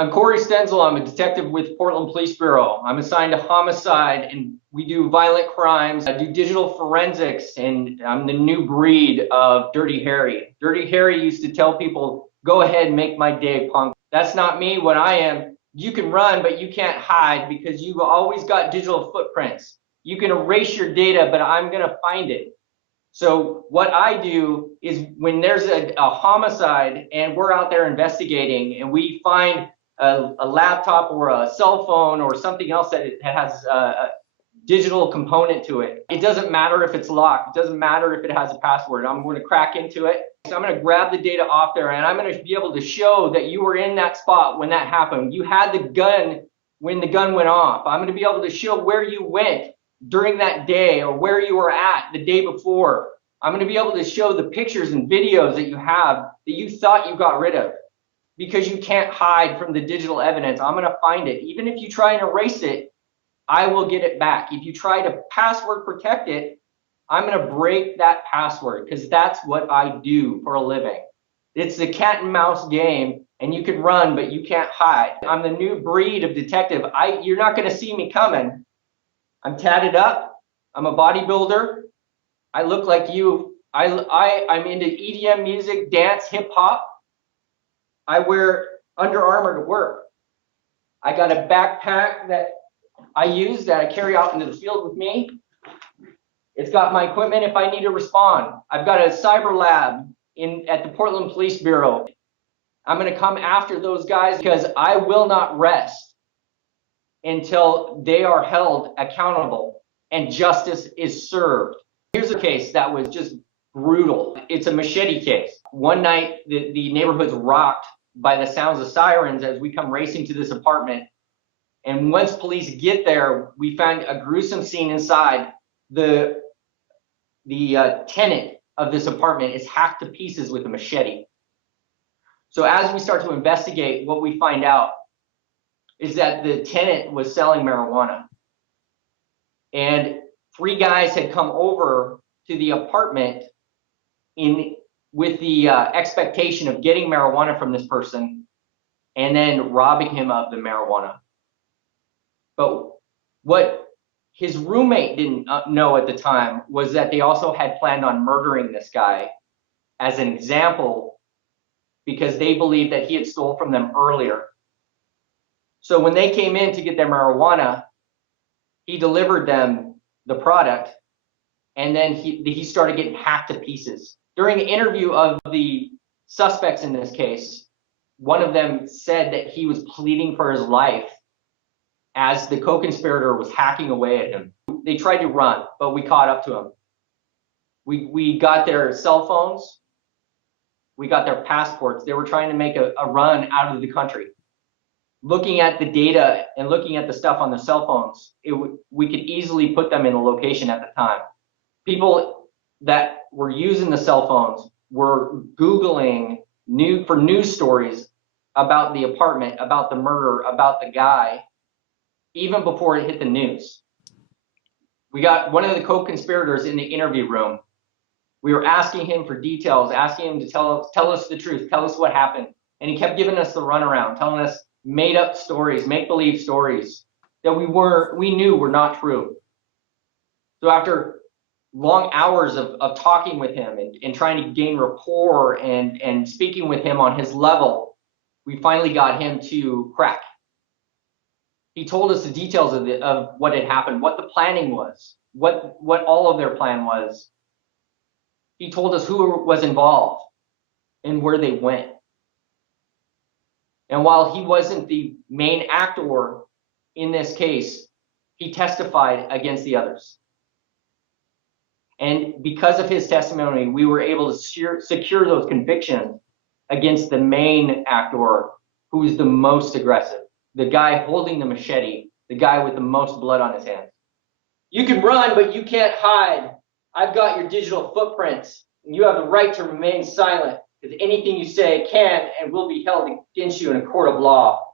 I'm Corey Stenzel. I'm a detective with Portland Police Bureau. I'm assigned to homicide, and we do violent crimes. I do digital forensics, and I'm the new breed of Dirty Harry. Dirty Harry used to tell people, go ahead and make my day, punk. That's not me. What I am, you can run, but you can't hide because you've always got digital footprints. You can erase your data, but I'm going to find it. So what I do is when there's a homicide and we're out there investigating and we find a laptop or a cell phone or something else that it has a digital component to it. It doesn't matter if it's locked. It doesn't matter if it has a password. I'm going to crack into it. So I'm going to grab the data off there and I'm going to be able to show that you were in that spot when that happened. You had the gun when the gun went off. I'm going to be able to show where you went during that day or where you were at the day before. I'm going to be able to show the pictures and videos that you have that you thought you got rid of. Because you can't hide from the digital evidence. I'm going to find it. Even if you try and erase it, I will get it back. If you try to password protect it, I'm going to break that password because that's what I do for a living. It's the cat and mouse game, and you can run, but you can't hide. I'm the new breed of detective. You're not going to see me coming. I'm tatted up. I'm a bodybuilder. I look like you. I'm into EDM music, dance, hip hop. I wear Under Armour to work. I got a backpack that I use that I carry out into the field with me. It's got my equipment if I need to respond. I've got a cyber lab at the Portland Police Bureau. I'm going to come after those guys because I will not rest until they are held accountable and justice is served. Here's a case that was just brutal. It's a machete case. One night, the neighborhood's rocked by the sounds of sirens as we come racing to this apartment. And once police get there, we find a gruesome scene inside. The tenant of this apartment is hacked to pieces with a machete. So as we start to investigate, what we find out is that the tenant was selling marijuana. And 3 guys had come over to the apartment with the expectation of getting marijuana from this person and then robbing him of the marijuana. But what his roommate didn't know at the time was that they also had planned on murdering this guy as an example because they believed that he had stole from them earlier. So when they came in to get their marijuana, he delivered them the product and then he started getting hacked to pieces. During the interview of the suspects in this case, one of them said that he was pleading for his life as the co-conspirator was hacking away at him. They tried to run, but we caught up to them. We got their cell phones. We got their passports. They were trying to make a run out of the country. Looking at the data and looking at the stuff on the cell phones, we could easily put them in the location at the time. People that were using the cell phones were Googling news stories about the apartment, about the murder, about the guy, even before it hit the news. We got one of the co-conspirators in the interview room. We were asking him for details, asking him to tell us the truth, tell us what happened. And he kept giving us the runaround, telling us made up stories, make-believe stories that we knew were not true. So after long hours of talking with him and trying to gain rapport and speaking with him on his level, we finally got him to crack. He told us the details of what had happened, what the planning was, what all of their plan was. He told us who was involved and where they went. And while he wasn't the main actor in this case, he testified against the others. And because of his testimony, we were able to secure those convictions against the main actor, who is the most aggressive, the guy holding the machete, the guy with the most blood on his hands. You can run, but you can't hide. I've got your digital footprints, and you have the right to remain silent, because anything you say can and will be held against you in a court of law.